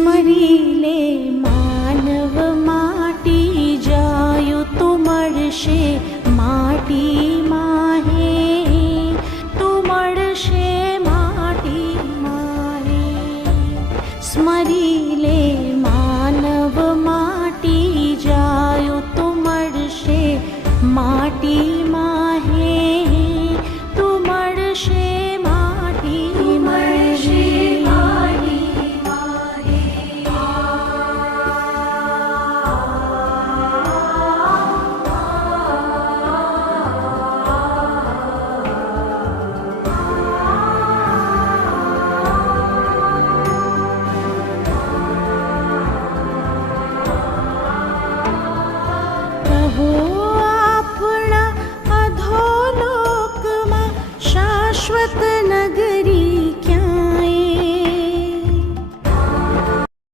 સ્મરીલે માનવ માટી જાયું તું મળશે માટીમાં હે તું મળશે માટીમાં હે સ્મરીલે